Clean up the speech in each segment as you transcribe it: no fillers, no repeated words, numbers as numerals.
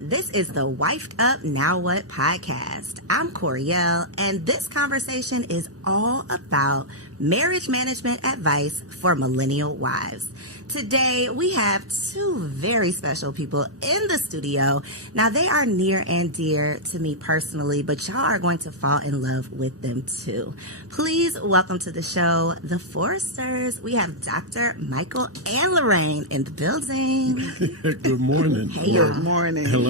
This is the Wifed Up Now What podcast. I'm Coriel, and this conversation is all about marriage management advice for millennial wives. Today, we have two very special people in the studio. Now, they are near and dear to me personally, but y'all are going to fall in love with them too. Please welcome to the show, the Forsters. We have Dr. Michael and Lorraine in the building. Good morning. Hey, Good morning. Hello.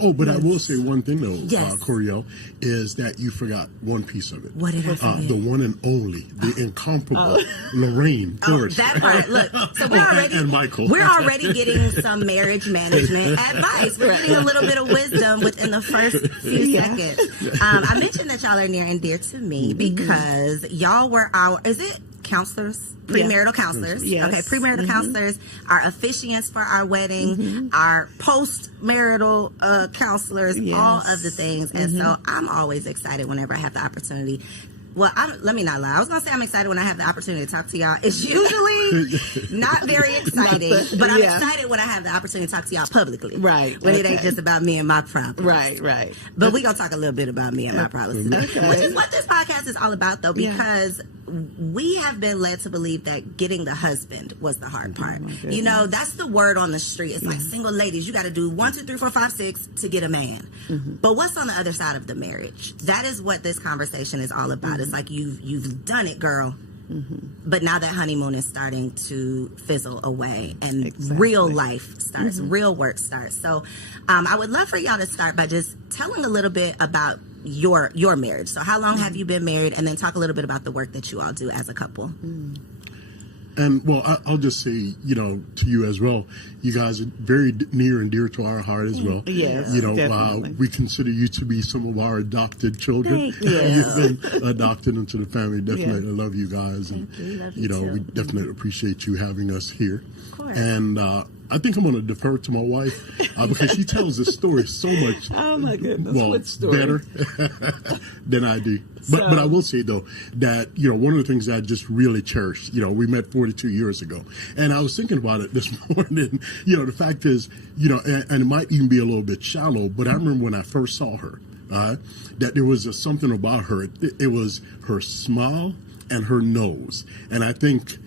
Oh, but I will say one thing though, Yes. Coriel, is that you forgot one piece of it. What did I forget? The one and only, the incomparable Lorraine Forster. That part. Look, so and Michael. we're already getting some marriage management advice. We're getting a little bit of wisdom within the first few seconds. I mentioned that y'all are near and dear to me because y'all were is it counselors? Premarital counselors. Yes. Okay, premarital counselors, our officiants for our wedding, our post-marital counselors, all of the things. And so I'm always excited whenever I have the opportunity. Well, let me not lie. I was going to say I'm excited when I have the opportunity to talk to y'all. It's usually not very exciting, but I'm excited when I have the opportunity to talk to y'all publicly. Right. When it ain't just about me and my problems. Right. But we're going to talk a little bit about me and my problems today. Okay. Which is what this podcast is all about, though, because we have been led to believe that getting the husband was the hard part. You know, that's the word on the street. It's like single ladies, you got to do 1, 2, 3, 4, 5, 6 to get a man. But what's on the other side of the marriage? That is what this conversation is all about. It's like you've done it, girl. But now that honeymoon is starting to fizzle away and real life starts, real work starts. So I would love for y'all to start by just telling a little bit about your marriage. So how long have you been married? And then talk a little bit about the work that you all do as a couple. And well, I'll just say, to you as well, you guys are very near and dear to our heart as well. Yes, definitely. We consider you to be some of our adopted children. Thank you. You've been adopted into the family. Definitely love you guys. And, Love you too. we definitely appreciate you having us here. Of course. And I think I'm going to defer to my wife because she tells this story so much. Oh my goodness! Well, What story? better than I do. But I will say though that one of the things that I just really cherish. We met 42 years ago, and I was thinking about it this morning. The fact is, and it might even be a little bit shallow, but I remember when I first saw her, that there was something about her. It was her smile and her nose, and I think.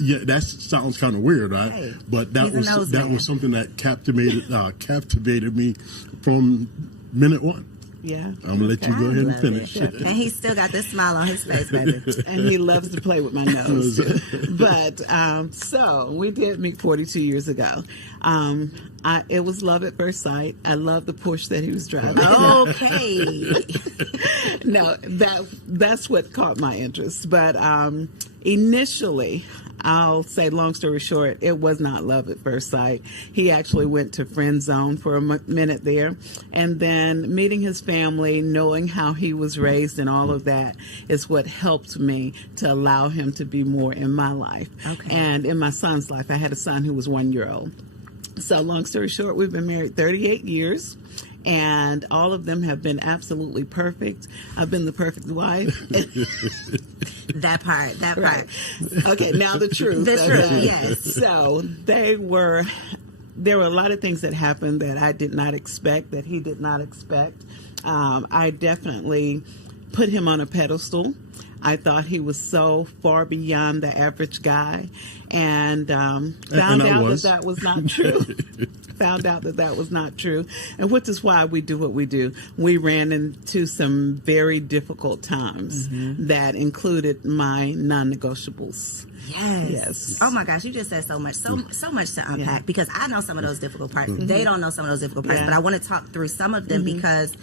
Yeah, that sounds kind of weird, right? Hey, but that was something that captivated me from minute one. Yeah. I'm gonna let you go ahead and finish. And he's still got this smile on his face, baby. And he loves to play with my nose. But so we did meet 42 years ago. It was love at first sight. I love the Porsche that he was driving. Okay. No, that's what caught my interest. But initially, I'll say, long story short, it was not love at first sight. He actually went to friend zone for a minute there. And then meeting his family, knowing how he was raised and all of that is what helped me to allow him to be more in my life. Okay. And in my son's life. I had a son who was 1 year old. So long story short, we've been married 38 years. And all of them have been absolutely perfect. I've been the perfect wife. That part. Okay, now the truth. The truth, yes. So there were a lot of things that happened that I did not expect, that he did not expect. I definitely put him on a pedestal. I thought he was so far beyond the average guy, and found out that was not true. Found out that was not true, and which is why we do what we do. We ran into some very difficult times that included my non-negotiables. Yes. Oh my gosh, you just said so much to unpack because I know some of those difficult parts. They don't know some of those difficult parts, but I want to talk through some of them because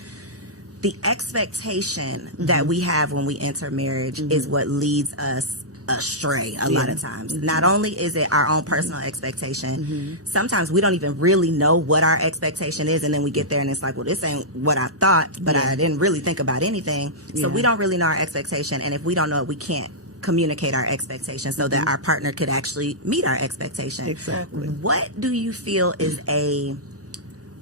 the expectation that we have when we enter marriage is what leads us astray a lot of times. Not only is it our own personal expectation, sometimes we don't even really know what our expectation is, and then we get there and it's like, well, this ain't what I thought, but I didn't really think about anything. So we don't really know our expectation, and if we don't know it, we can't communicate our expectations so that our partner could actually meet our expectation. Exactly. What do you feel is a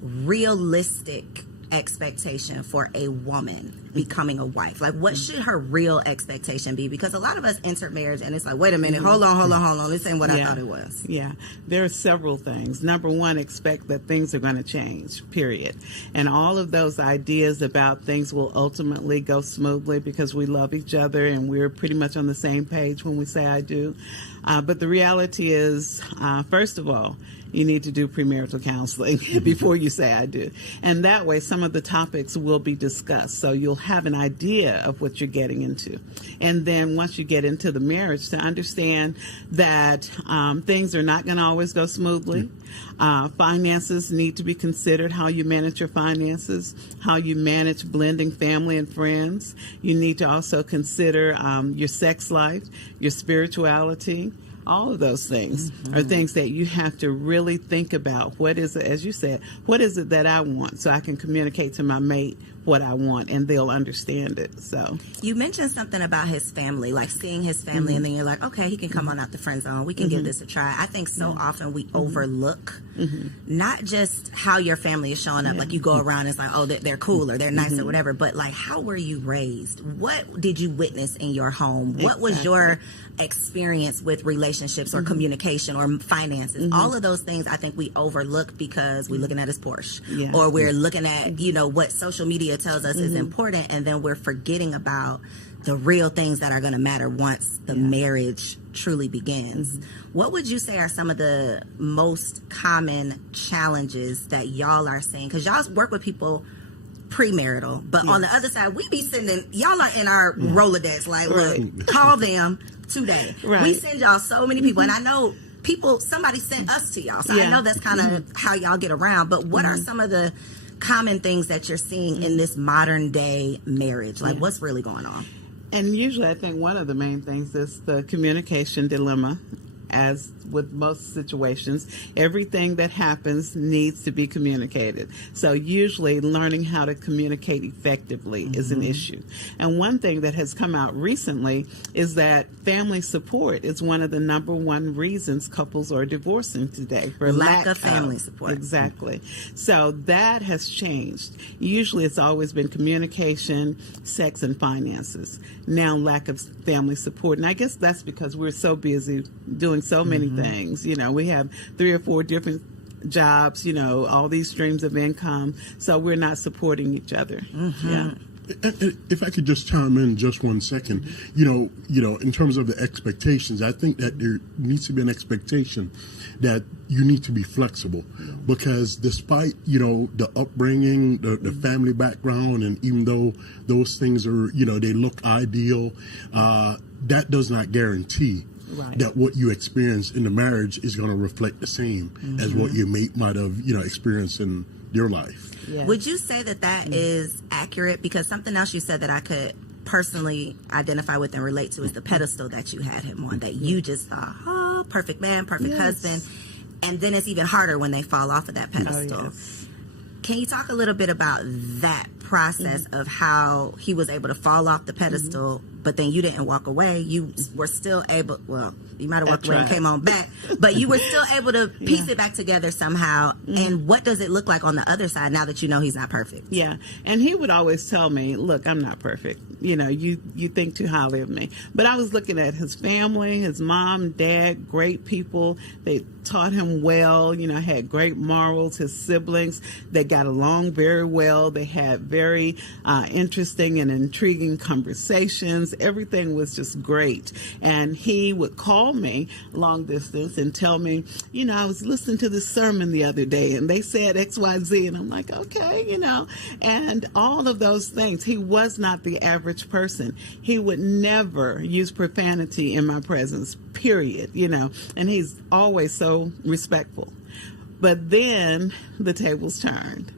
realistic expectation for a woman becoming a wife? Like, what should her real expectation be? Because a lot of us enter marriage and it's like, wait a minute, hold on. This ain't what I thought it was. Yeah, there are several things. Number one, expect that things are going to change, period. And all of those ideas about things will ultimately go smoothly because we love each other and we're pretty much on the same page when we say I do. But the reality is, first of all, you need to do premarital counseling before you say I do. And that way, some of the topics will be discussed. So you'll have an idea of what you're getting into. And then once you get into the marriage, to understand that things are not going to always go smoothly. Finances need to be considered, how you manage your finances, how you manage blending family and friends. You need to also consider your sex life, your spirituality. All of those things are things that you have to really think about. What is it, as you said, what is it that I want so I can communicate to my mate what I want and they'll understand it. So you mentioned something about his family, like seeing his family, and then you're like, okay, he can come on out the friend zone. We can give this a try. I think so often we overlook not just how your family is showing up. Like you go around and it's like, oh, they're cool or they're nice or whatever, but like, how were you raised? What did you witness in your home? What was your experience with relationships or communication or finances? All of those things I think we overlook because we're looking at his Porsche or we're looking at, what social media tells us is important, and then we're forgetting about the real things that are going to matter once the marriage truly begins. What would you say are some of the most common challenges that y'all are seeing? Because y'all work with people premarital, but on the other side, we be sending, y'all are in our Rolodex, like, look, call them today. We send y'all so many people, and I know somebody sent us to y'all, so I know that's kind of how y'all get around, but what are some of the common things that you're seeing in this modern day marriage? Like, what's really going on? And usually I think one of the main things is the communication dilemma. As with most situations, everything that happens needs to be communicated. So usually learning how to communicate effectively is an issue. And one thing that has come out recently is that family support is one of the number one reasons couples are divorcing today. For lack of family support. Exactly. So that has changed. Usually it's always been communication, sex, and finances. Now lack of family support. And I guess that's because we're so busy doing so many things. We have 3 or 4 different jobs, all these streams of income. So we're not supporting each other. If I could just chime in just 1 second, in terms of the expectations, I think that there needs to be an expectation that you need to be flexible, because despite, the upbringing, the family background, and even though those things are, they look ideal, that does not guarantee that what you experience in the marriage is going to reflect the same as what your mate might have, experienced in your life. Yes. Would you say that is accurate? Because something else you said that I could personally identify with and relate to is the pedestal that you had him on, that you just thought, oh, perfect man, perfect husband. And then it's even harder when they fall off of that pedestal. Can you talk a little bit about that process of how he was able to fall off the pedestal, but then you didn't walk away? You were still able, well, you might have walked away and came on back, but you were still able to piece it back together somehow. And what does it look like on the other side now that you know he's not perfect? Yeah. And he would always tell me, look, I'm not perfect. You think too highly of me. But I was looking at his family, his mom, dad, great people. They taught him well, had great morals. His siblings, they got along very well. They had very interesting and intriguing conversations. Everything was just great. And he would call me long distance and tell me, I was listening to this sermon the other day and they said XYZ. And I'm like, okay, and all of those things. He was not the average person. He would never use profanity in my presence, period, and he's always so respectful. But then the tables turned.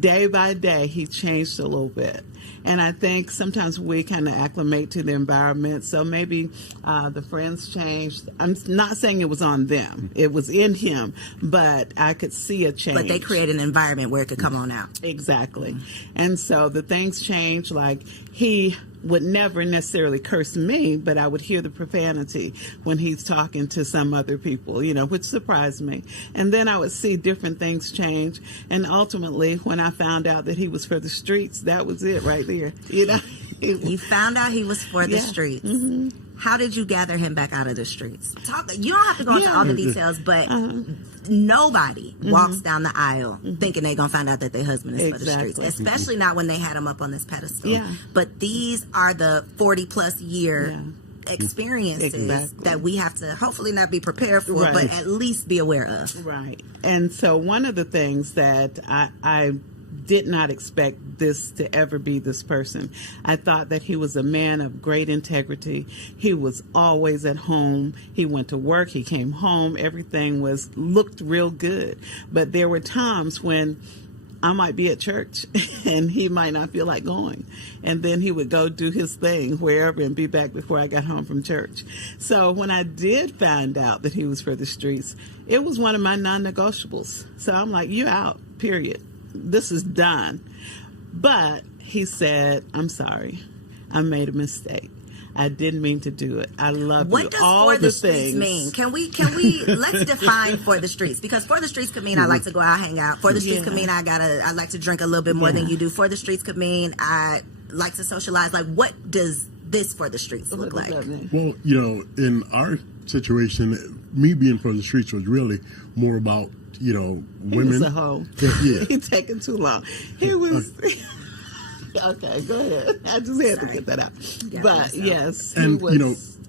Day by day, he changed a little bit. And I think sometimes we kind of acclimate to the environment. So maybe the friends changed. I'm not saying it was on them. It was in him. But I could see a change. But they create an environment where it could come on out. Exactly. And so the things changed. Like he would never necessarily curse me, but I would hear the profanity when he's talking to some other people, which surprised me. And then I would see different things change. And ultimately, when I found out that he was for the streets, that was it right there. You found out he was for the streets. Mm-hmm. How did you gather him back out of the streets? You don't have to go into all the details, but nobody walks down the aisle thinking they're going to find out that their husband is for the streets, especially not when they had him up on this pedestal. Yeah. But these are the 40-plus year experiences that we have to hopefully not be prepared for, but at least be aware of. Right. And so one of the things that I did not expect this to ever be this person. I thought that he was a man of great integrity. He was always at home. He went to work. He came home. Everything looked real good. But there were times when I might be at church and he might not feel like going. And then he would go do his thing wherever and be back before I got home from church. So when I did find out that he was for the streets, it was one of my non-negotiables. So I'm like, you out, period. This is done. But he said, I'm sorry. I made a mistake. I didn't mean to do it. I love what you. Does all for the the streets things mean? Can we let's define for the streets, because for the streets could mean I like to go out, hang out. For the streets could mean I like to drink a little bit more than you do. For the streets could mean I like to socialize. Like, what does this for the streets look like? Well, in our situation, me being for the streets was really more about women. He was a hoe. Yeah. He's taking too long. He was. Okay, go ahead. I just had to get that out. But yes, and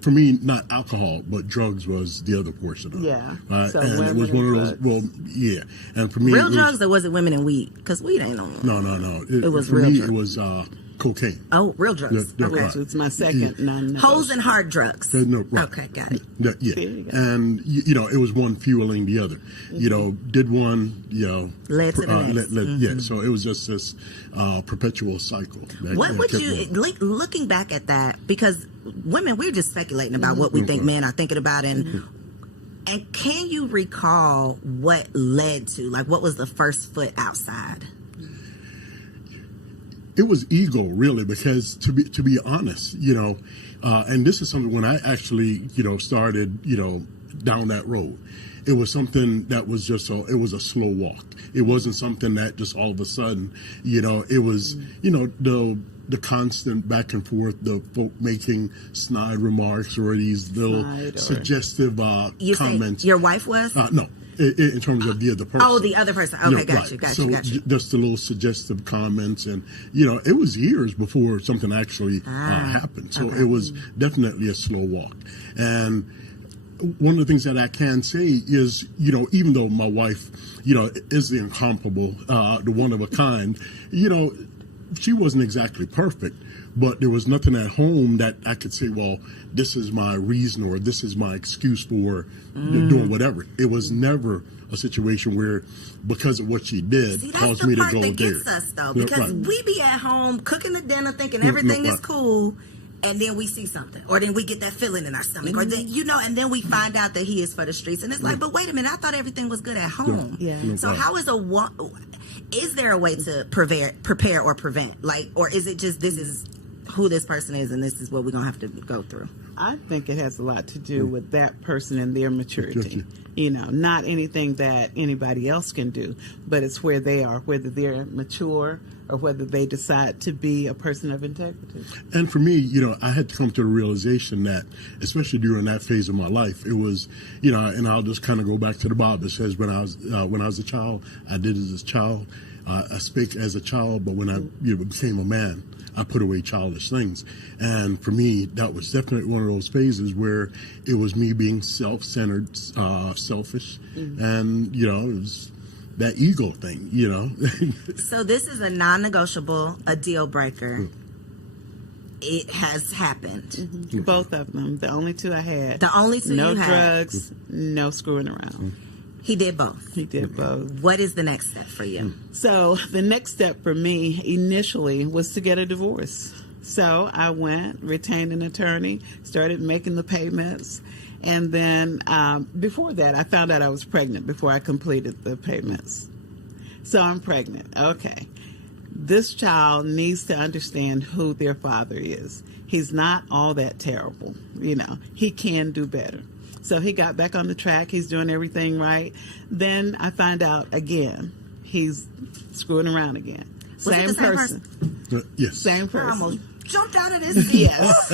for me, not alcohol, but drugs was the other portion of it. Yeah. So and it was one of those. Well, yeah. And for me, real drugs, or was it women and weed? Because weed ain't on. No. It was for real me. drugs. It was cocaine. Oh, real drugs. Okay. Which was my second non-negotiable. Holes and hard drugs. No, right. Okay, got it. Yeah. And it was one fueling the other. Did one. Led to the next. Yeah. So it was just this perpetual cycle. What would you looking back at that? Because women, we're just speculating about what we think men are thinking about, and can you recall what led to, like, what was the first foot outside? It was ego, really, because to be honest, and this is something when I actually, started, down that road, it was something that was just it was a slow walk. It wasn't something that just all of a sudden, it was, the constant back and forth, the folk making snide remarks or these little suggestive comments. Your wife was? No. In terms of the other person. Oh, the other person. Okay, got you. Just the little suggestive comments, and it was years before something actually happened. So it was definitely a slow walk. And one of the things that I can say is, even though my wife, is the incomparable, the one of a kind, she wasn't exactly perfect. But there was nothing at home that I could say, well, this is my reason or this is my excuse for doing whatever. It was never a situation where, because of what she did, caused me to go there. That's the part that gets us, though, because we be at home cooking the dinner thinking everything is cool, and then we see something, or then we get that feeling in our stomach, or then, and then we find out that he is for the streets, and it's like, but wait a minute, I thought everything was good at home. Yeah. So how is there a way to prepare or prevent, or is it just this is who this person is and this is what we're going to have to go through? I think it has a lot to do with that person and their maturity. Not anything that anybody else can do, but it's where they are, whether they're mature or whether they decide to be a person of integrity. And for me, I had to come to the realization that, especially during that phase of my life, it was, and I'll just kind of go back to the Bible. It says when I was a child, I did as a child. I spake as a child, but when I became a man, I put away childish things. And for me, that was definitely one of those phases where it was me being self-centered, selfish, and, it was that ego thing, So this is a non-negotiable, a deal breaker. It has happened. Both of them. The only two I had. The only two no you had. No drugs, no screwing around. He did both. He did both. What is the next step for you? So the next step for me initially was to get a divorce. So I went, retained an attorney, started making the payments. And then before that, I found out I was pregnant before I completed the payments. So I'm pregnant. Okay. this child needs to understand who their father is. He's not all that terrible. He can do better. So he got back on the track. He's doing everything right. Then I find out again, he's screwing around again. Same person. Yes. Same person. I almost jumped out of this seat. Yes.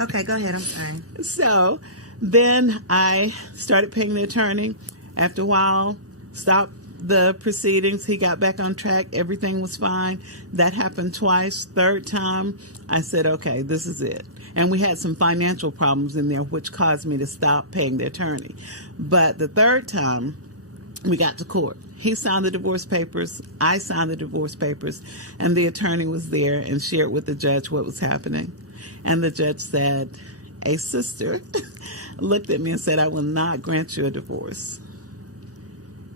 Okay, go ahead. I'm sorry. So then I started paying the attorney. After a while, stopped the proceedings. He got back on track. Everything was fine. That happened twice. Third time, I said, okay, this is it. And we had some financial problems in there, which caused me to stop paying the attorney. But the third time, we got to court. He signed the divorce papers. I signed the divorce papers. And the attorney was there and shared with the judge what was happening. And the judge said, a sister looked at me and said, I will not grant you a divorce.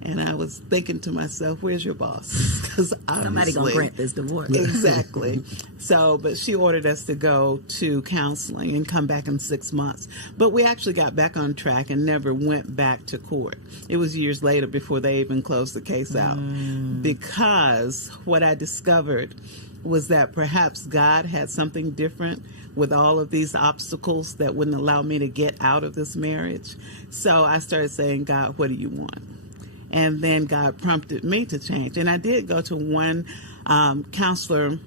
And I was thinking to myself, where's your boss? Because somebody gonna grant this divorce. Exactly. So, but she ordered us to go to counseling and come back in 6 months. But we actually got back on track and never went back to court. It was years later before they even closed the case out. Because what I discovered was that perhaps God had something different with all of these obstacles that wouldn't allow me to get out of this marriage. So I started saying, God, what do you want? And then God prompted me to change. And I did go to one counselor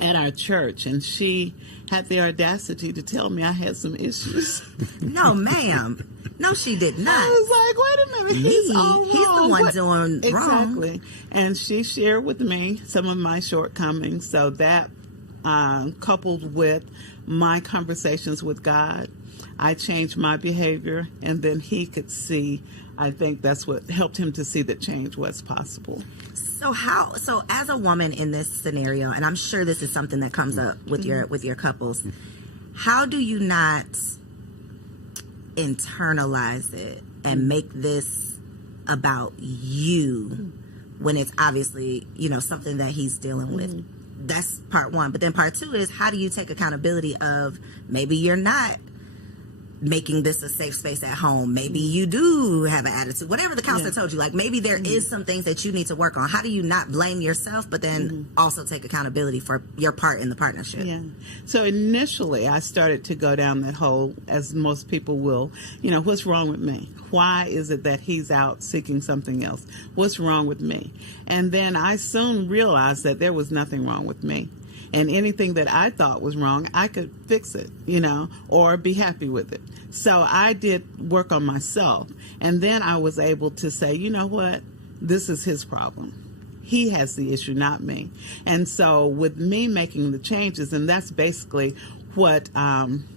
at our church, and she had the audacity to tell me I had some issues. No, ma'am. No, she did not. I was like, wait a minute. He's all wrong. He's the one doing wrong. Exactly. And she shared with me some of my shortcomings. So that coupled with my conversations with God, I changed my behavior, and then he could see. I think that's what helped him to see that change was possible. So as a woman in this scenario, and I'm sure this is something that comes up with your couples, how do you not internalize it and make this about you when it's obviously, something that he's dealing with? That's part one. But then part two is, how do you take accountability of maybe you're not making this a safe space at home? Maybe you do have an attitude, whatever the counselor told you, like maybe there is some things that you need to work on. How do you not blame yourself, but then also take accountability for your part in the partnership? Yeah. So initially I started to go down that hole, as most people will, what's wrong with me? Why is it that he's out seeking something else? What's wrong with me? And then I soon realized that there was nothing wrong with me. And anything that I thought was wrong, I could fix it, or be happy with it. So I did work on myself. And then I was able to say, you know what? This is his problem. He has the issue, not me. And so with me making the changes, and that's basically what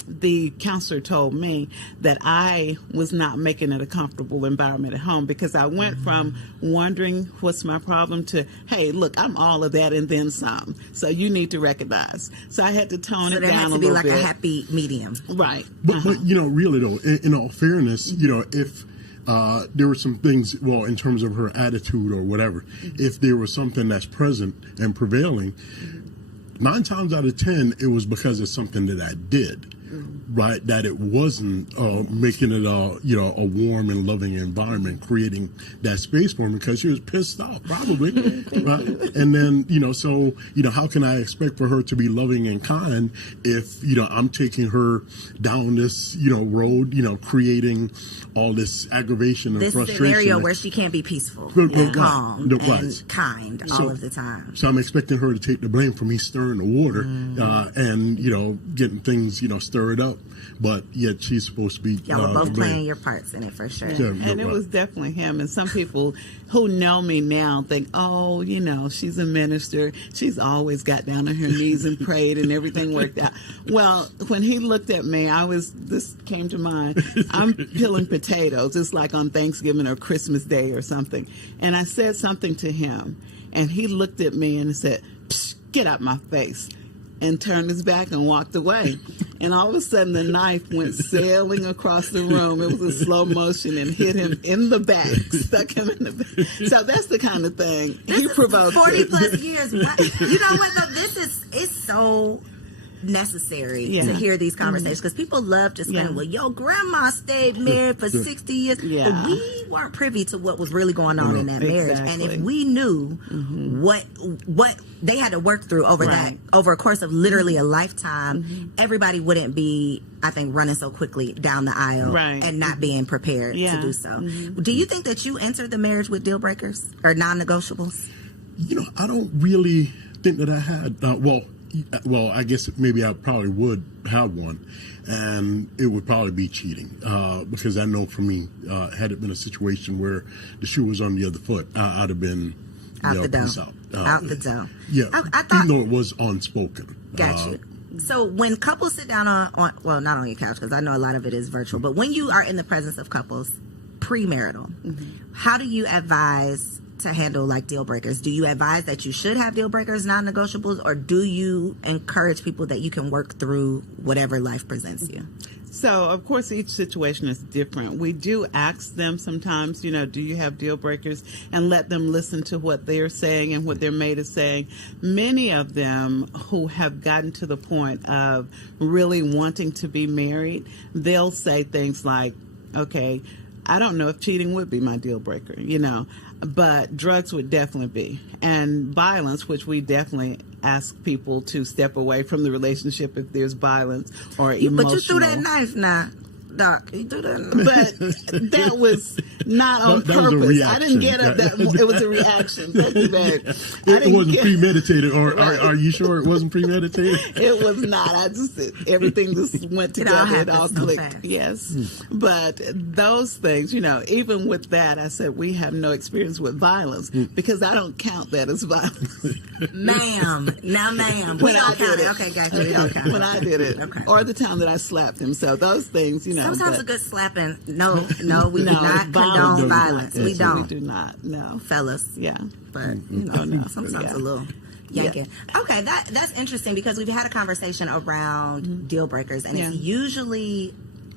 the counselor told me, that I was not making it a comfortable environment at home, because I went from wondering what's my problem to, hey, look, I'm all of that and then some. So you need to recognize. So I had to tone it down a little bit. So there had to be like a happy medium. Right. But really though, in all fairness, if there were some things, in terms of her attitude or whatever, if there was something that's present and prevailing, 9 times out of 10, it was because of something that I did, right? That it wasn't making it a warm and loving environment, creating that space for me, because she was pissed off, probably, right? And then, so, how can I expect for her to be loving and kind if, I'm taking her down this, road, creating all this aggravation and this frustration. This scenario where she can't be peaceful and calm and kind all of the time. So I'm expecting her to take the blame for me stirring the water and, getting things, stirred up. But yet she's supposed to be... Y'all were both playing your parts in it, for sure. Yeah, and it was definitely him. And some people who know me now think, oh, she's a minister. She's always got down on her knees and prayed and everything worked out. Well, when he looked at me, this came to mind. I'm peeling potatoes. It's like on Thanksgiving or Christmas Day or something. And I said something to him, and he looked at me and said, Psh, get out my face, and turned his back and walked away. And all of a sudden, the knife went sailing across the room. It was a slow motion and hit him in the back, stuck him in the back. So that's the kind of thing he provoked. 40 plus years. What? You know what, though? It's so necessary to hear these conversations because people love just saying, well, your grandma stayed married for 60 years. Yeah. But we weren't privy to what was really going on in that marriage. And if we knew what they had to work through over over a course of literally a lifetime, everybody wouldn't be, I think, running so quickly down the aisle and not being prepared to do so. Do you think that you entered the marriage with deal breakers or non-negotiables? You know, I don't really think that I had. Well, I guess maybe I probably would have one, and it would probably be cheating because I know for me, had it been a situation where the shoe was on the other foot, I'd have been out the door. peace out. Out the door. Yeah, I thought, even though it was unspoken. Got you. So when couples sit down on well, not on your couch because I know a lot of it is virtual, but when you are in the presence of couples premarital, how do you advise to handle like deal breakers? Do you advise that you should have deal breakers, non-negotiables, or do you encourage people that you can work through whatever life presents you? So, of course, each situation is different. We do ask them sometimes, you know, do you have deal breakers, and let them listen to what they're saying and what their mate is saying. Many of them who have gotten to the point of really wanting to be married, they'll say things like, okay, I don't know if cheating would be my deal breaker, you know, but drugs would definitely be. And violence, which we definitely ask people to step away from the relationship if there's violence or emotional. But you threw that knife now. Doc, you do that. But that was not on purpose. I didn't get it. It was a reaction. Thank you, babe. It wasn't premeditated, or are you sure it wasn't premeditated? It was not. Everything just went together. It all clicked. Yes. Mm. But those things, you know, even with that, I said we have no experience with violence because I don't count that as violence. Ma'am. Now, ma'am. When I did it. Okay, gotcha. We don't count. When I did it. Okay. Or the time that I slapped him. So those things, you know. Sometimes a good slapping. No, we do not condone violence. We don't. We do not. No, fellas. Yeah, but you know, sometimes a little yanking. Yeah. Okay, that's interesting because we've had a conversation around deal breakers, and it's usually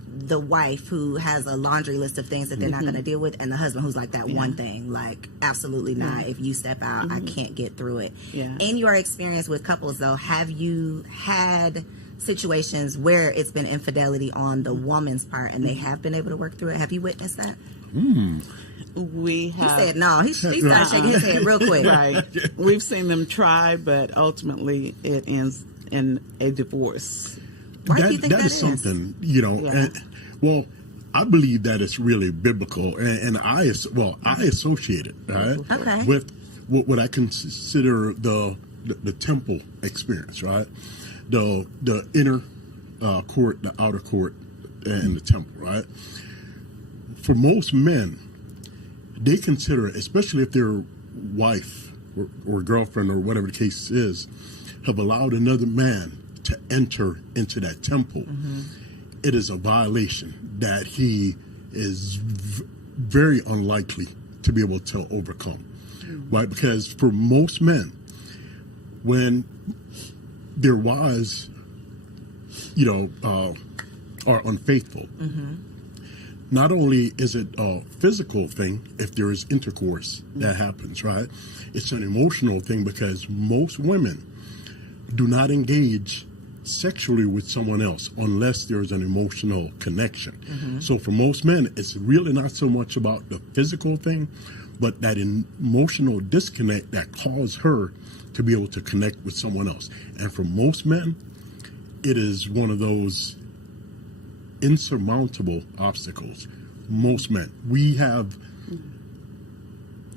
the wife who has a laundry list of things that they're not going to deal with, and the husband who's like that one thing, like absolutely not. If you step out, I can't get through it. Yeah. In your experience with couples, though, have you had situations where it's been infidelity on the woman's part and they have been able to work through it? Have you witnessed that? We have. He said no. He started shaking his head real quick. Right. We've seen them try, but ultimately it ends in a divorce. Why do you think that is something, you know, well, I believe that it's really biblical, and I associate it, right? Okay. With what I consider the temple experience, right? The inner court, the outer court, and the temple, right? For most men, they consider, especially if their wife or girlfriend or whatever the case is, have allowed another man to enter into that temple, it is a violation that he is very unlikely to be able to overcome, right? Because for most men, when their wives, you know, are unfaithful, not only is it a physical thing if there is intercourse that happens, right? It's an emotional thing because most women do not engage sexually with someone else unless there's an emotional connection. So for most men, it's really not so much about the physical thing, but that emotional disconnect that caused her to be able to connect with someone else. And for most men, it is one of those insurmountable obstacles. Most men. We have...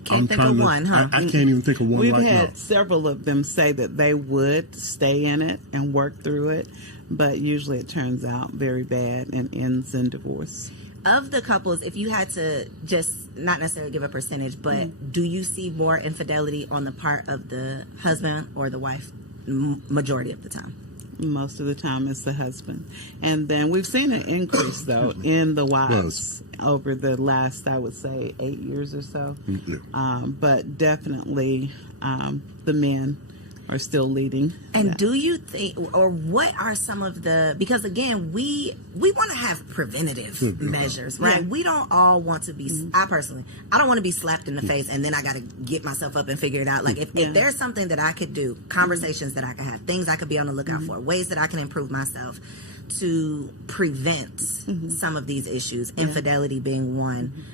Can't think of one, huh? I can't even think of one right now. We've had several of them say that they would stay in it and work through it, but usually it turns out very bad and ends in divorce. Of the couples, if you had to just not necessarily give a percentage, but do you see more infidelity on the part of the husband or the wife majority of the time? Most of the time it's the husband. And then we've seen an increase, though, in the wives over the last, I would say, 8 years or so. But definitely the men are still leading. And do you think, or what are some of the, because again, we want to have preventative measures, right? We don't all want to be, I don't want to be slapped in the face and then I got to get myself up and figure it out. Like if there's something that I could do, conversations that I could have, things I could be on the lookout for, ways that I can improve myself to prevent some of these issues, infidelity being one.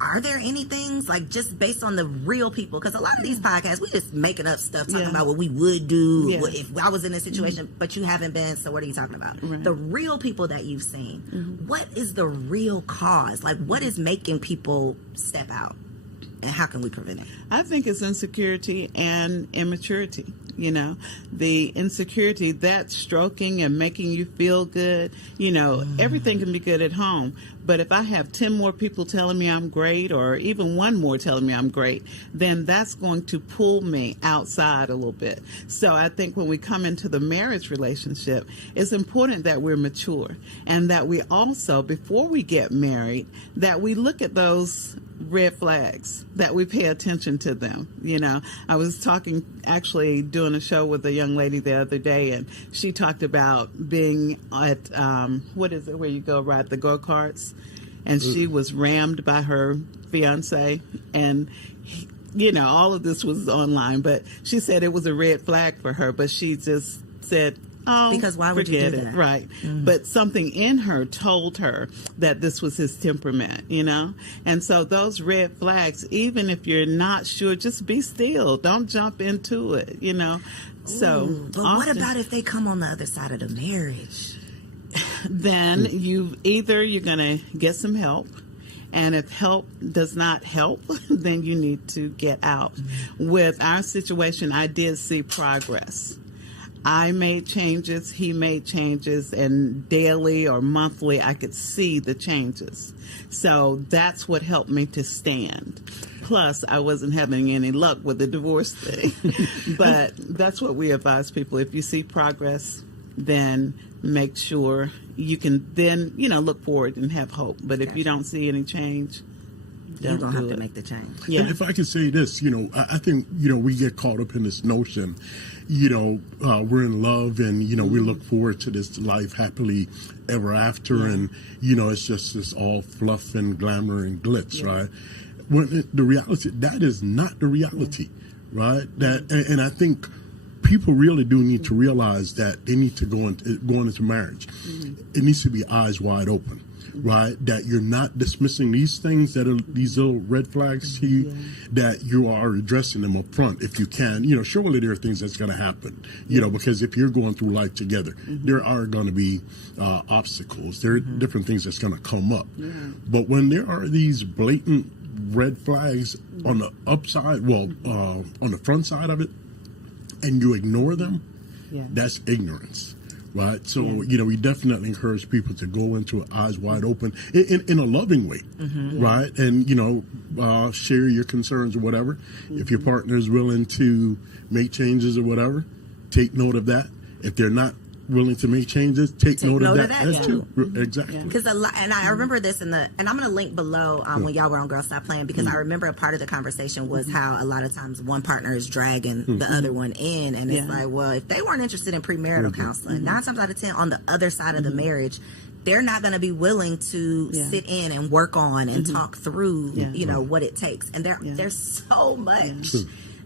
Are there any things, like, just based on the real people? Because a lot of these podcasts, we just making up stuff, talking about what we would do if I was in this situation, but you haven't been, so what are you talking about? Right. The real people that you've seen, what is the real cause? Like, what is making people step out? And how can we prevent it? I think it's insecurity and immaturity. You know, the insecurity, that stroking and making you feel good, you know, everything can be good at home. But if I have 10 more people telling me I'm great, or even one more telling me I'm great, then that's going to pull me outside a little bit. So I think when we come into the marriage relationship, it's important that we're mature, and that we also, before we get married, that we look at those red flags, that we pay attention to them. You know, I was actually doing a show with a young lady the other day, and she talked about being at, what is it, where you go ride the go-karts, and she was rammed by her fiance, and you know, all of this was online, but she said it was a red flag for her, but she just said, oh, because why would you do that? Right. But something in her told her that this was his temperament, you know? And so those red flags, even if you're not sure, just be still. Don't jump into it, you know? So, but what about if they come on the other side of the marriage? Then you're going to get some help. And if help does not help, then you need to get out. With our situation, I did see progress. I made changes, he made changes, and daily or monthly I could see the changes. So that's what helped me to stand. Plus, I wasn't having any luck with the divorce thing. But that's what we advise people. If you see progress, then make sure you can then, you know, look forward and have hope. But if you don't see any change, you're going to have to make the change. Yeah. And if I can say this, you know, I think, you know, we get caught up in this notion, you know, we're in love and, you know, we look forward to this life happily ever after. And, you know, it's just this all fluff and glamour and glitz, right? When the reality, that is not the reality, right? And I think people really do need to realize that they need to going into marriage. It needs to be eyes wide open. Right, that you're not dismissing these things that are these little red flags to you, that you are addressing them up front if you can. You know, surely there are things that's going to happen, you know, because if you're going through life together, there are going to be obstacles. There are different things that's going to come up. But when there are these blatant red flags on the upside, on the front side of it, and you ignore them, that's ignorance. Right. So, you know, we definitely encourage people to go into it eyes wide open in a loving way. Right. And, you know, share your concerns or whatever. If your partner is willing to make changes or whatever, take note of that. If they're not willing to make changes, take note of that too. Exactly. Because and I remember this and I'm going to link below when y'all were on Girl Stop Playing, because I remember a part of the conversation was how a lot of times one partner is dragging the other one in, and it's like, well, if they weren't interested in premarital counseling, 9 times out of 10 on the other side of the marriage, they're not going to be willing to sit in and work on and talk through, you know, what it takes. And there's so much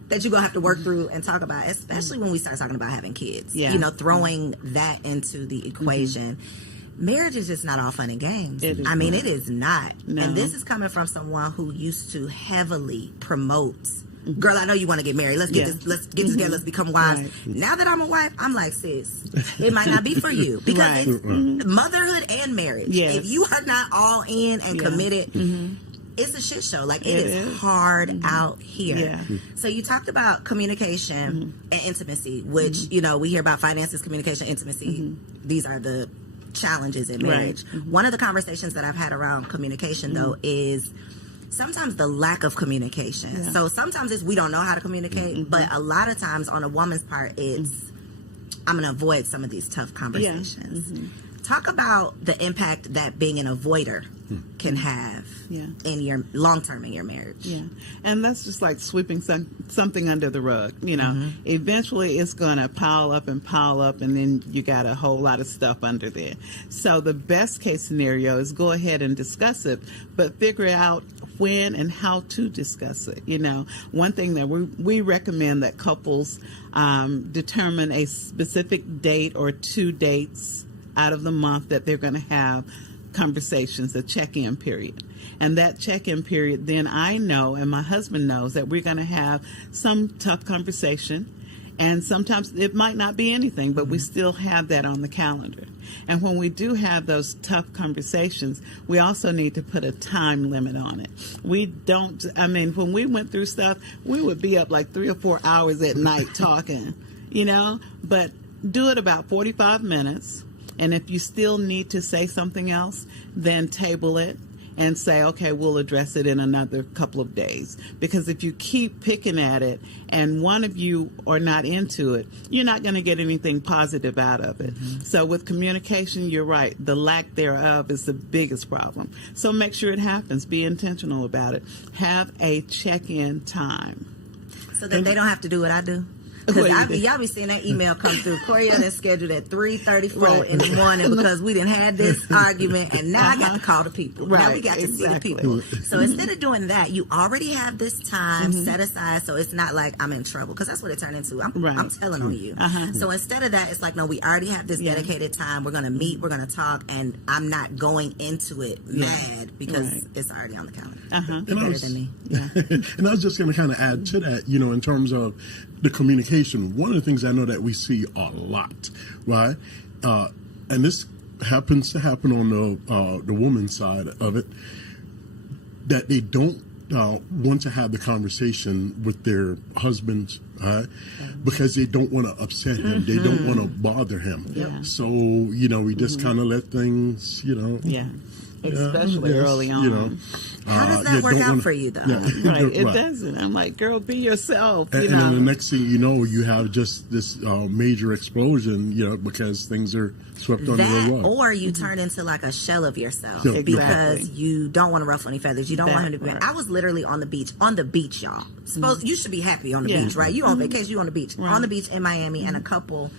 that you're going to have to work through and talk about, especially when we start talking about having kids. You know, throwing that into the equation. Marriage is just not all fun and games. It is not. No. And this is coming from someone who used to heavily promote, girl, I know you want to get married. Let's get together. Let's become wives. Right. Now that I'm a wife, I'm like, sis, it might not be for you, because it's motherhood and marriage. If you are not all in and committed, it's a shit show. Like, it is hard out here. So you talked about communication and intimacy, which, you know, we hear about finances, communication, intimacy. These are the challenges in marriage. One of the conversations that I've had around communication, though, is sometimes the lack of communication. So sometimes it's we don't know how to communicate, but a lot of times on a woman's part, it's I'm going to avoid some of these tough conversations. Talk about the impact that being an avoider can have in your long-term in your marriage. Yeah. And that's just like sweeping something under the rug. You know, eventually it's going to pile up, and then you got a whole lot of stuff under there. So the best case scenario is go ahead and discuss it, but figure out when and how to discuss it. You know, one thing that we recommend that couples determine a specific date or 2 dates out of the month that they're going to have conversations, a check-in period. And that check-in period, then I know and my husband knows that we're going to have some tough conversation. And sometimes it might not be anything, but we still have that on the calendar. And when we do have those tough conversations, we also need to put a time limit on it. When we went through stuff, we would be up like 3 or 4 hours at night talking, you know, but do it about 45 minutes. And if you still need to say something else, then table it and say, okay, we'll address it in another couple of days. Because if you keep picking at it and one of you are not into it, you're not going to get anything positive out of it. So with communication, you're right. The lack thereof is the biggest problem. So make sure it happens. Be intentional about it. Have a check-in time. So that they don't have to do what I do. Because y'all be seeing that email come through. Corietta is scheduled at 3:34 in the morning because we didn't have this argument, and now I got to call the people. Now we got to see the people. So instead of doing that, you already have this time set aside, so it's not like I'm in trouble, because that's what it turned into. I'm telling on you. So instead of that, it's like, no, we already have this dedicated time. We're going to meet, we're going to talk, and I'm not going into it mad because it's already on the calendar. You're better than me. And I was just going to kind of add to that, you know, in terms of the communication. One of the things I know that we see a lot, right? And this happens to happen on the woman's side of it, that they don't want to have the conversation with their husbands, right? Because they don't want to upset him. They don't want to bother him. So, you know, we just kind of let things, you know. Especially early on. You know, how does that work out for you, though? It doesn't. I'm like, girl, be yourself. And then the next thing you know, you have just this major explosion, you know, because things are swept under the rug. Or you turn into like a shell of yourself because you don't want to ruffle any feathers. You don't want him to be. I was literally on the beach, y'all. You should be happy on the beach, right? You on vacation, you on the beach. On the beach in Miami, and a couple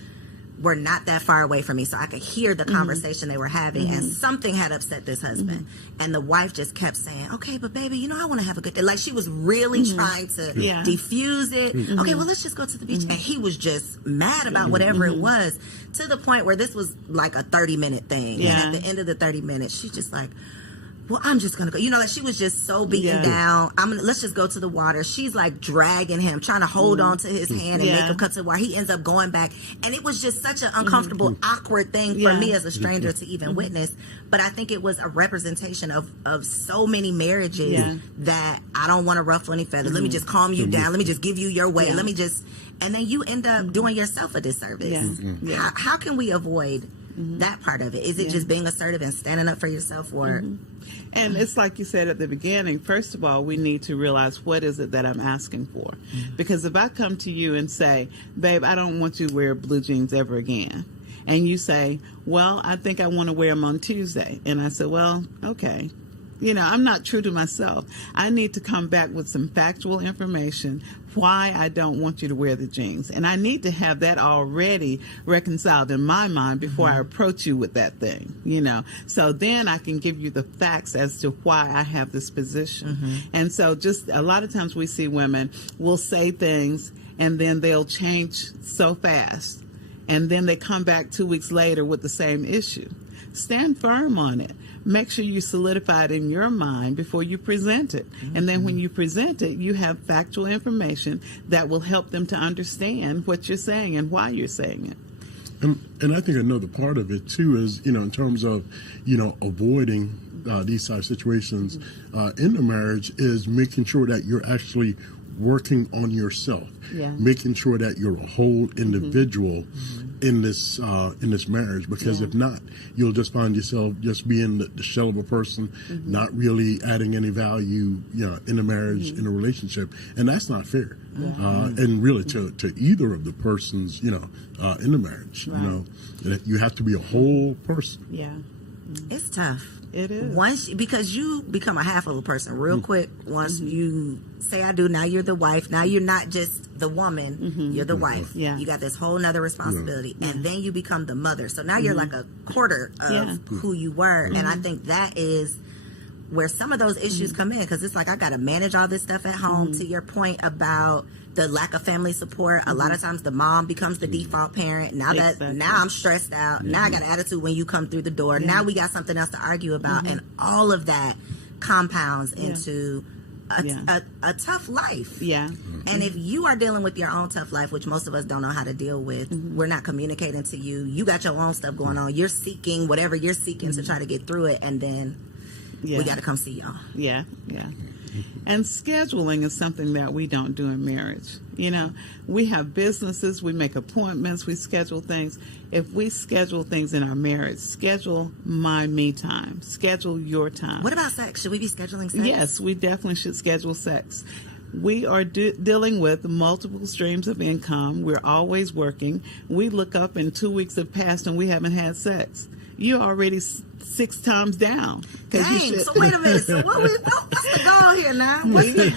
were not that far away from me, so I could hear the conversation they were having, and something had upset this husband. And the wife just kept saying, okay, but baby, you know, I want to have a good day. Like, she was really trying to diffuse it. Okay, well, let's just go to the beach. And he was just mad about whatever it was, to the point where this was like a 30-minute thing. And at the end of the 30 minutes, she's just like, well, I'm just going to go. You know, like, she was just so beaten down. Let's just go to the water. She's like dragging him, trying to hold on to his hand and make him cut to the water. He ends up going back. And it was just such an uncomfortable, awkward thing for me as a stranger to even witness. But I think it was a representation of so many marriages that I don't want to ruffle any feathers. Let me just calm you down. Let me just give you your way. Let me just... And then you end up doing yourself a disservice. How can we avoid that part of it? Is it just being assertive and standing up for yourself, or... And it's like you said at the beginning, first of all, we need to realize, what is it that I'm asking for? Because if I come to you and say, babe, I don't want you to wear blue jeans ever again. And you say, well, I think I want to wear them on Tuesday. And I said, well, okay. You know, I'm not true to myself. I need to come back with some factual information why I don't want you to wear the jeans. And I need to have that already reconciled in my mind before I approach you with that thing, you know. So then I can give you the facts as to why I have this position. And so just a lot of times we see women will say things and then they'll change so fast. And then they come back 2 weeks later with the same issue. Stand firm on it. Make sure you solidify it in your mind before you present it. And then when you present it, you have factual information that will help them to understand what you're saying and why you're saying it. And I think another part of it, too, is, you know, in terms of, you know, avoiding these type of situations in the marriage, is making sure that you're actually working on yourself, making sure that you're a whole individual, in this marriage, because if not, you'll just find yourself just being the shell of a person, not really adding any value, in the marriage, in a relationship, and that's not fair. And really to either of the persons, in the marriage, you have to be a whole person. Yeah. It's tough. It is. Because you become a half of a person real quick. Once you say I do, now you're the wife. Now you're not just the woman, you're the wife. Yeah. You got this whole nother responsibility. And then you become the mother. So now you're like a quarter of who you were. And I think that is where some of those issues come in, because it's like I got to manage all this stuff at home. To your point about the lack of family support, a lot of times the mom becomes the default parent. Now I'm stressed out. Now I got an attitude when you come through the door. Now we got something else to argue about, and all of that compounds into a tough life. Yeah. And if you are dealing with your own tough life, which most of us don't know how to deal with, we're not communicating to you. You got your own stuff going on. You're seeking whatever you're seeking to try to get through it, and then we got to come see y'all. Yeah, yeah. And scheduling is something that we don't do in marriage. We have businesses, we make appointments, we schedule things. If we schedule things in our marriage, schedule my me time, schedule your time. What about sex? Should we be scheduling sex? Yes, we definitely should schedule sex. We are dealing with multiple streams of income. We're always working. We look up and 2 weeks have passed and we haven't had sex. You're already 6 times down. Dang, so wait a minute. So what's the goal here now? What's the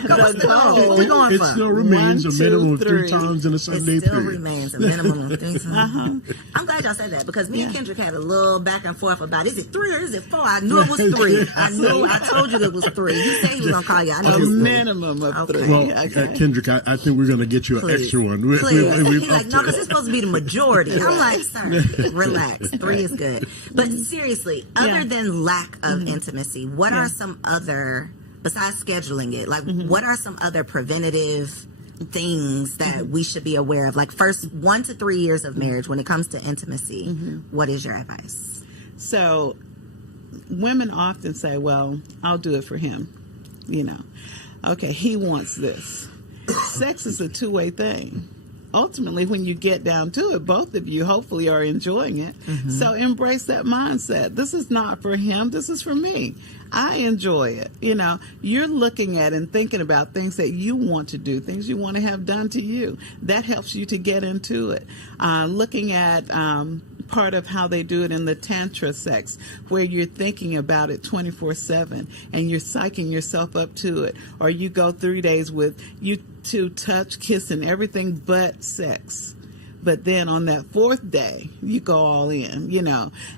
goal? What we going for? It still remains a minimum of 3 times in a 7-day period. It still remains a minimum of 3 times. I'm glad y'all said that, because me and Kendrick had a little back and forth about, is it 3 or is it 4? I knew it was 3. I told you it was 3. You said he was going to call you. I know it was 3. Minimum of 3. Well, Kendrick, I think we're going to get you an extra one. Please. He's like, no, because it's supposed to be the majority. I'm like, sir, relax. 3 is good. But seriously, other than lack of intimacy, what are some other, besides scheduling it, like what are some other preventative things that we should be aware of? Like, first 1 to 3 years of marriage, when it comes to intimacy, what is your advice? So women often say, well, I'll do it for him. Okay, he wants this. Sex is a two-way thing. Ultimately, when you get down to it, both of you hopefully are enjoying it. So embrace that mindset. This is not for him. This is for me. I enjoy it. You're looking at and thinking about things that you want to do, things you want to have done to you. That helps you to get into it. Looking at part of how they do it in the Tantra sex, where you're thinking about it 24/7 and you're psyching yourself up to it. Or you go 3 days with you two touch, kiss, and everything but sex. But then on that 4th day, you go all in,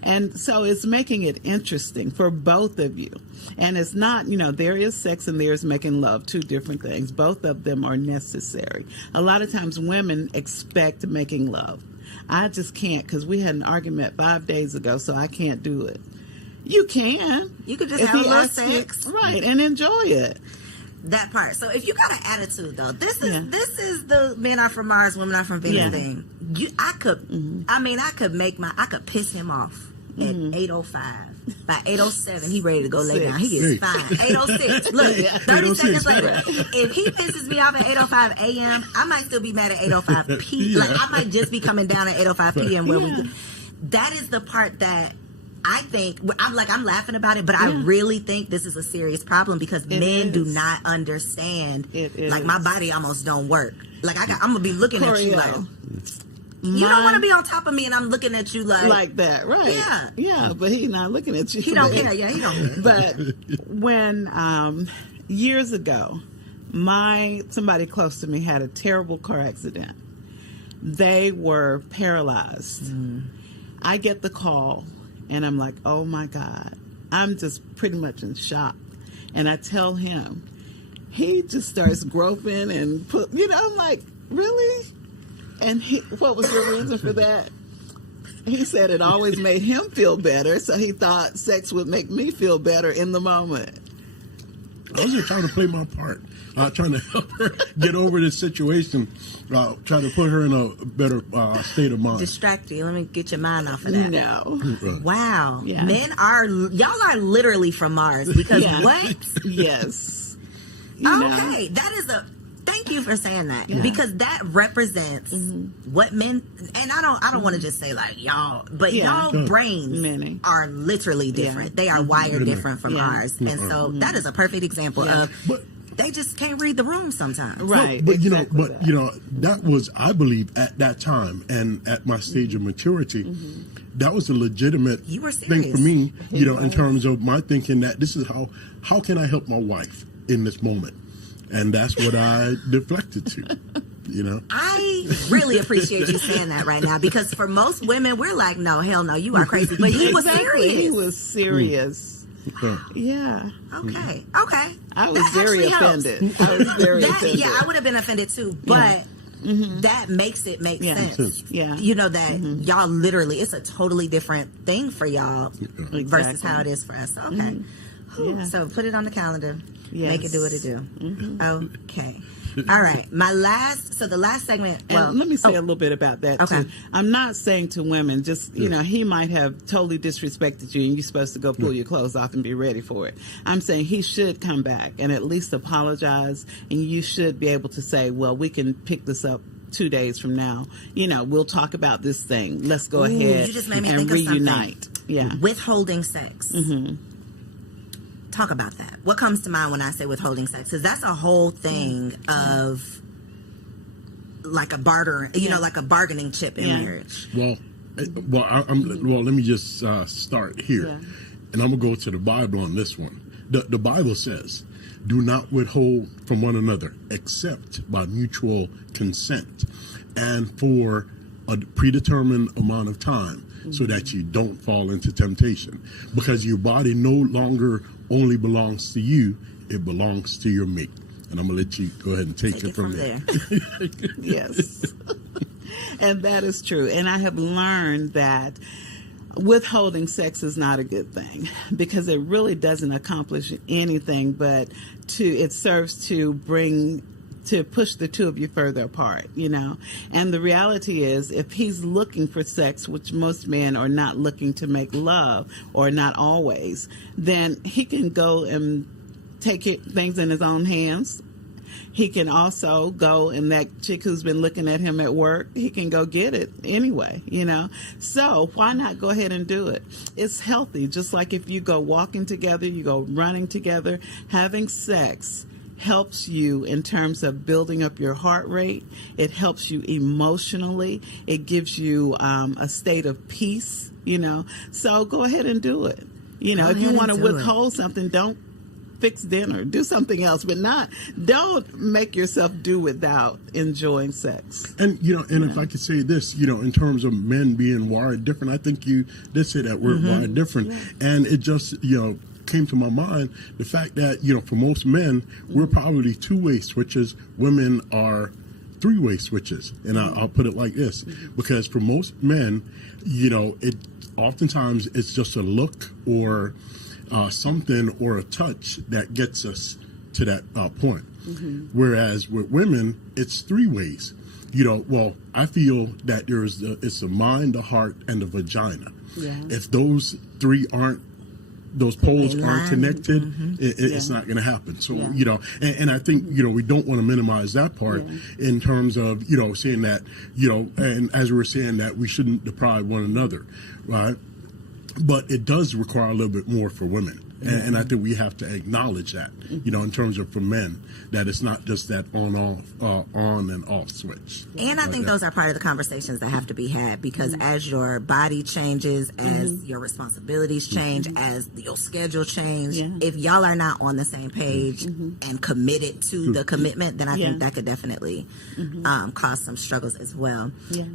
And so it's making it interesting for both of you. And it's not, there is sex and there's making love, 2 different things. Both of them are necessary. A lot of times women expect making love. I just can't, because we had an argument 5 days ago, so I can't do it. You can. You could just have a little sex. Right, and enjoy it. That part. So if you got an attitude, though, this is the men are from Mars, women are from Venus thing. I could piss him off at 8:05. By 8:07, he ready to go lay down. He is fine. 8:06. Look, 30 seconds later, if he pisses me off at 8:05 a.m., I might still be mad at 8:05 p.m. Like, I might just be coming down at 8:05 p.m. That is the part that I think, I'm laughing about it, but I really think this is a serious problem, because men do not understand. Like, my body almost don't work. Like, I'm going to be looking at you like, you don't want to be on top of me, and I'm looking at you like that, right? Yeah, yeah. But he's not looking at you. He don't care. Yeah, he don't care. But when years ago, somebody close to me had a terrible car accident. They were paralyzed. I get the call, and I'm like, oh my God, I'm just pretty much in shock. And I tell him, he just starts groping and I'm like, really? And what was your reason for that? He said it always made him feel better, so he thought sex would make me feel better in the moment. I was just trying to play my part, trying to help her get over this situation, trying to put her in a better state of mind. Distract you. Let me get your mind off of that. No. Wow. Yeah. Y'all are literally from Mars, because what? Yes. Okay. That is thank Thank you for saying that because that represents what men, and I don't want to just say like y'all, but y'all brains are literally different. They are wired different from ours, and so that is a perfect example of. They just can't read the room sometimes. Right. But that was, I believe, at that time and at my stage of maturity, that was a legitimate thing for me, in terms of my thinking that this is how can I help my wife in this moment? And that's what I deflected to. I really appreciate you saying that right now, because for most women, we're like, no, hell no, you are crazy. But he was serious. He was serious. Yeah. Okay. I was very offended. I would have been offended too, but that makes it make sense. Yeah. That y'all literally, it's a totally different thing for y'all versus how it is for us. Okay. So put it on the calendar. Yes. Make it do what it do. Okay. All right. The last segment. Well, and let me say a little bit about that too. I'm not saying to women, just he might have totally disrespected you, and you're supposed to go pull your clothes off and be ready for it. I'm saying he should come back and at least apologize, and you should be able to say, well, we can pick this up 2 days from now. We'll talk about this thing. Let's go ahead you just made me and think reunite. Of yeah. Withholding sex. Talk about that. What comes to mind when I say withholding sex? Because that's a whole thing of like a barter, like a bargaining chip in marriage. Well, let me just start here, and I'm gonna go to the Bible on this one. The Bible says, "Do not withhold from one another, except by mutual consent, and for a predetermined amount of time, so that you don't fall into temptation, because your body no longer only belongs to you, it belongs to your mate." And I'm going to let you go ahead and take it from there. Yes. And that is true. And I have learned that withholding sex is not a good thing, because it really doesn't accomplish anything, but it serves to push the two of you further apart, And the reality is, if he's looking for sex, which most men are not looking to make love, or not always, then he can go and take things in his own hands. He can also go, and that chick who's been looking at him at work, he can go get it anyway, So why not go ahead and do it? It's healthy. Just like if you go walking together, you go running together, having sex helps you in terms of building up your heart rate. It helps you emotionally. It gives you a state of peace, So go ahead and do it. If you want to withhold something, don't fix dinner. Do something else, but don't make yourself do without enjoying sex. And, if I could say this, in terms of men being wired different, I think you did say that word, wired different. Yeah. And it just, came to my mind the fact that for most men we're probably two-way switches, women are three-way switches, and I'll put it like this, because for most men it oftentimes it's just a look or something or a touch that gets us to that point, whereas with women it's three ways. I feel that it's the mind, the heart, and the vagina. If those poles aren't connected, it's not going to happen. So, and I think, we don't want to minimize that part in terms of, saying that, and as we were saying that we shouldn't deprive one another, right? But it does require a little bit more for women. And I think we have to acknowledge that, in terms of for men, that it's not just that on and off switch. And I think those are part of the conversations that have to be had, because as your body changes, as your responsibilities change, as your schedule change, if y'all are not on the same page and committed to the commitment, then I think that could definitely cause some struggles as well.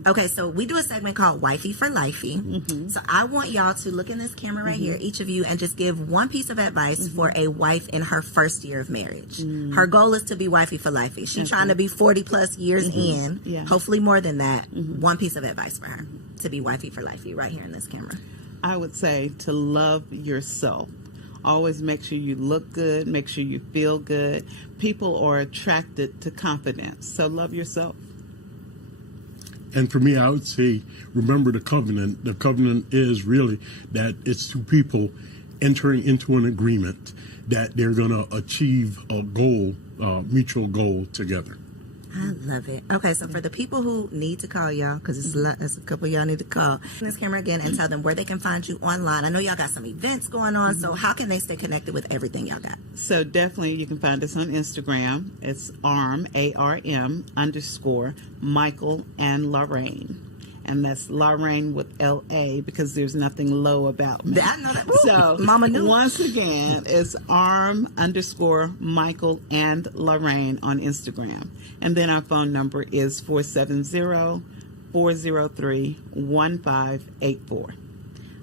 Okay, so we do a segment called Wifey for Lifey. So I want y'all to look in this camera right here, each of you, and just give one piece of advice for a wife in her first year of marriage. Her goal is to be wifey for lifey. She's trying to be 40 plus years in, hopefully more than that. One piece of advice for her to be wifey for lifey right here in this camera. I would say to love yourself. Always make sure you look good, make sure you feel good. People are attracted to confidence, so love yourself. And for me, I would say, remember the covenant. The covenant is really that it's two people entering into an agreement that they're going to achieve a goal, mutual goal together. I love it. Okay, so for the people who need to call y'all, because it's a couple of y'all need to call this camera again and tell them where they can find you online. I know y'all got some events going on, so how can they stay connected with everything y'all got? So definitely you can find us on Instagram. It's ARM, ARM _ Michael and Lorraine. And that's Lorraine with LA because there's nothing low about me. I know that. So Mama knew. Once again, it's ARM _ Michael and Lorraine on Instagram. And then our phone number is 470-403-1584.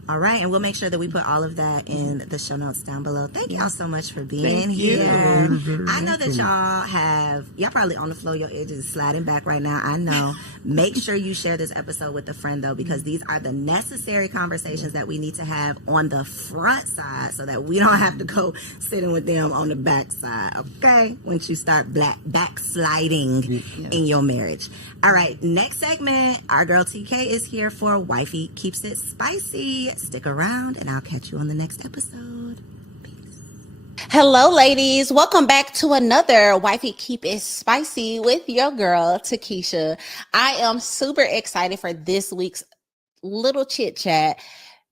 All right, and we'll make sure that we put all of that in the show notes down below. Thank y'all so much for being here. I know that y'all probably on the floor, your edges sliding back right now. I know. Make sure you share this episode with a friend, though, because these are the necessary conversations that we need to have on the front side so that we don't have to go sitting with them on the back side, okay? Once you start backsliding in your marriage. All right, next segment, our girl TK is here for Wifey Keeps It Spicy. Stick around, and I'll catch you on the next episode. Peace. Hello, ladies. Welcome back to another Wifey Keep It Spicy with your girl, Takesha. I am super excited for this week's little chit chat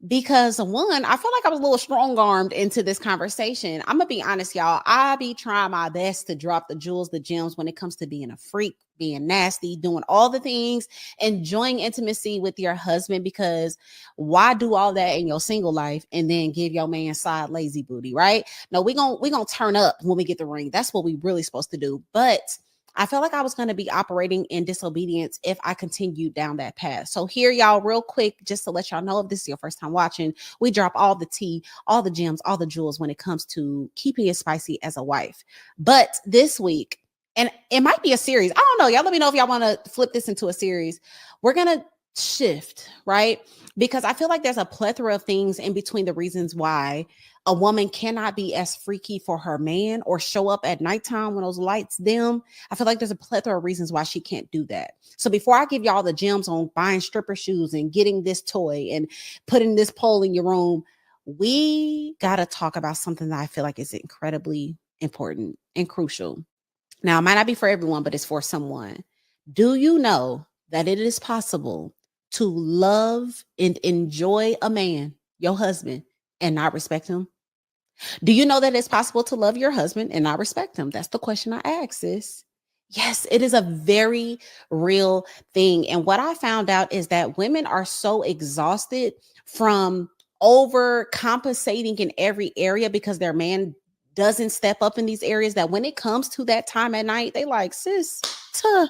because, one, I feel like I was a little strong-armed into this conversation. I'm going to be honest, y'all. I be trying my best to drop the jewels, the gems when it comes to being a freak, being nasty, doing all the things, enjoying intimacy with your husband, because why do all that in your single life and then give your man side lazy booty, right? No, we gonna turn up when we get the ring. That's what we really supposed to do. But I felt like I was going to be operating in disobedience if I continued down that path. So here, y'all, real quick, just to let y'all know, if this is your first time watching, we drop all the tea, all the gems, all the jewels when it comes to keeping it spicy as a wife. But this week, and it might be a series. I don't know. Y'all let me know if y'all want to flip this into a series. We're going to shift, right? Because I feel like there's a plethora of things in between the reasons why a woman cannot be as freaky for her man or show up at nighttime when those lights dim. I feel like there's a plethora of reasons why she can't do that. So before I give y'all the gems on buying stripper shoes and getting this toy and putting this pole in your room, we got to talk about something that I feel like is incredibly important and crucial. Now, it might not be for everyone, but it's for someone. Do you know that it is possible to love and enjoy a man, your husband, and not respect him? Do you know that it's possible to love your husband and not respect him? That's the question I ask, sis. Yes, it is a very real thing. And what I found out is that women are so exhausted from overcompensating in every area because their man doesn't step up in these areas that when it comes to that time at night, they like, sis, you're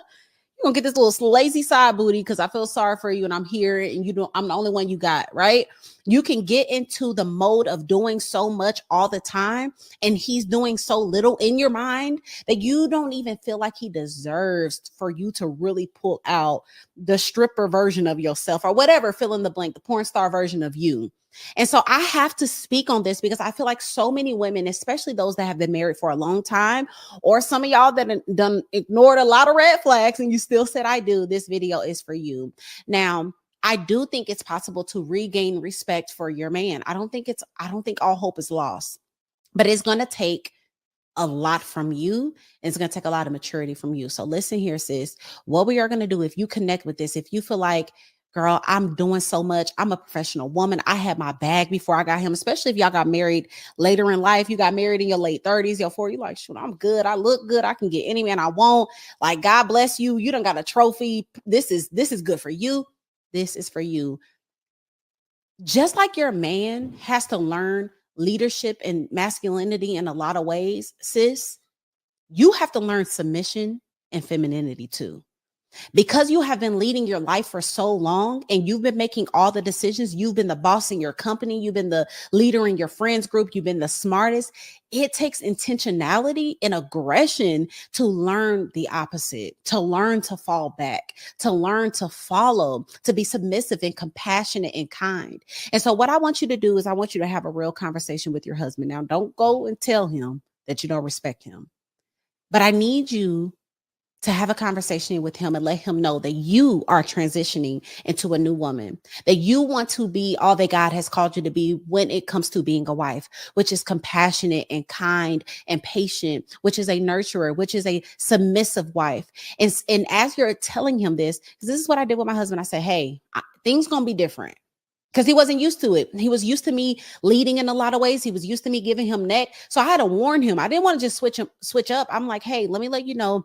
gonna get this little lazy side booty because I feel sorry for you and I'm here and I'm the only one you got, right? You can get into the mode of doing so much all the time and he's doing so little in your mind that you don't even feel like he deserves for you to really pull out the stripper version of yourself or whatever, fill in the blank, the porn star version of you. And so I have to speak on this because I feel like so many women, especially those that have been married for a long time, or some of y'all that done ignored a lot of red flags and you still said, I do, this video is for you. Now, I do think it's possible to regain respect for your man. I don't think all hope is lost, but it's going to take a lot from you. And it's going to take a lot of maturity from you. So listen here, sis, what we are going to do, if you connect with this, if you feel like, girl, I'm doing so much, I'm a professional woman, I had my bag before I got him, especially if y'all got married later in life, you got married in your late 30s, your 40s, you're like, shoot, I'm good, I look good, I can get any man I want, like, God bless you, you done got a trophy, this is good for you, this is for you. Just like your man has to learn leadership and masculinity in a lot of ways, sis, you have to learn submission and femininity too. Because you have been leading your life for so long and you've been making all the decisions, you've been the boss in your company, you've been the leader in your friends group, you've been the smartest. It takes intentionality and aggression to learn the opposite, to learn to fall back, to learn to follow, to be submissive and compassionate and kind. And so what I want you to do is I want you to have a real conversation with your husband. Now, don't go and tell him that you don't respect him, but I need you to have a conversation with him and let him know that you are transitioning into a new woman, that you want to be all that God has called you to be when it comes to being a wife, which is compassionate and kind and patient, which is a nurturer, which is a submissive wife. And as you're telling him this, because this is what I did with my husband, I said, hey, things going to be different. Because he wasn't used to it. He was used to me leading in a lot of ways. He was used to me giving him neck. So I had to warn him. I didn't want to just switch up. I'm like, hey, let me let you know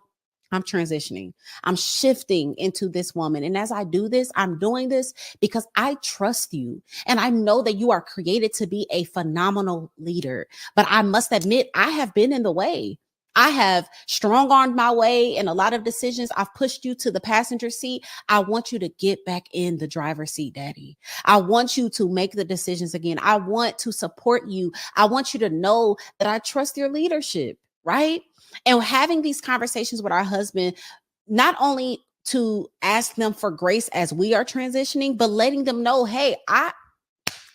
I'm transitioning. I'm shifting into this woman. And as I do this, I'm doing this because I trust you. And I know that you are created to be a phenomenal leader. But I must admit, I have been in the way. I have strong-armed my way in a lot of decisions. I've pushed you to the passenger seat. I want you to get back in the driver's seat, Daddy. I want you to make the decisions again. I want to support you. I want you to know that I trust your leadership, right? And having these conversations with our husband, not only to ask them for grace as we are transitioning, but letting them know, hey,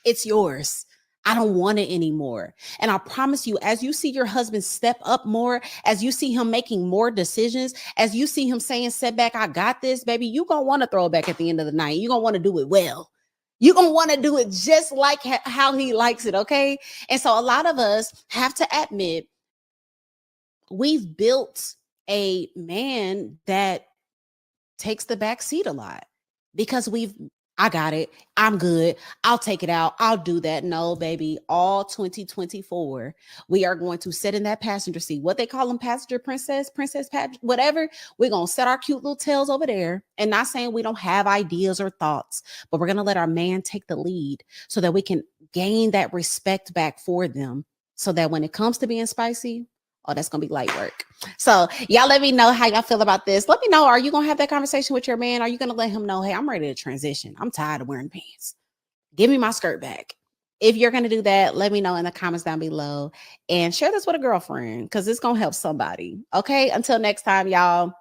it's yours. I don't want it anymore. And I promise you, as you see your husband step up more, as you see him making more decisions, as you see him saying, setback, I got this, baby, you're going to want to throw it back at the end of the night. You're going to want to do it well. You're going to want to do it just like how he likes it, okay? And so a lot of us have to admit, we've built a man that takes the back seat a lot because I got it. I'm good. I'll take it out. I'll do that. No, baby, all 2024, we are going to sit in that passenger seat. What they call them, passenger princess, whatever. We're going to set our cute little tails over there, and not saying we don't have ideas or thoughts, but we're going to let our man take the lead so that we can gain that respect back for them so that when it comes to being spicy, oh, that's going to be light work. So y'all let me know how y'all feel about this. Let me know, are you going to have that conversation with your man? Are you going to let him know, hey, I'm ready to transition. I'm tired of wearing pants. Give me my skirt back. If you're going to do that, let me know in the comments down below and share this with a girlfriend because it's going to help somebody. Okay, until next time, y'all.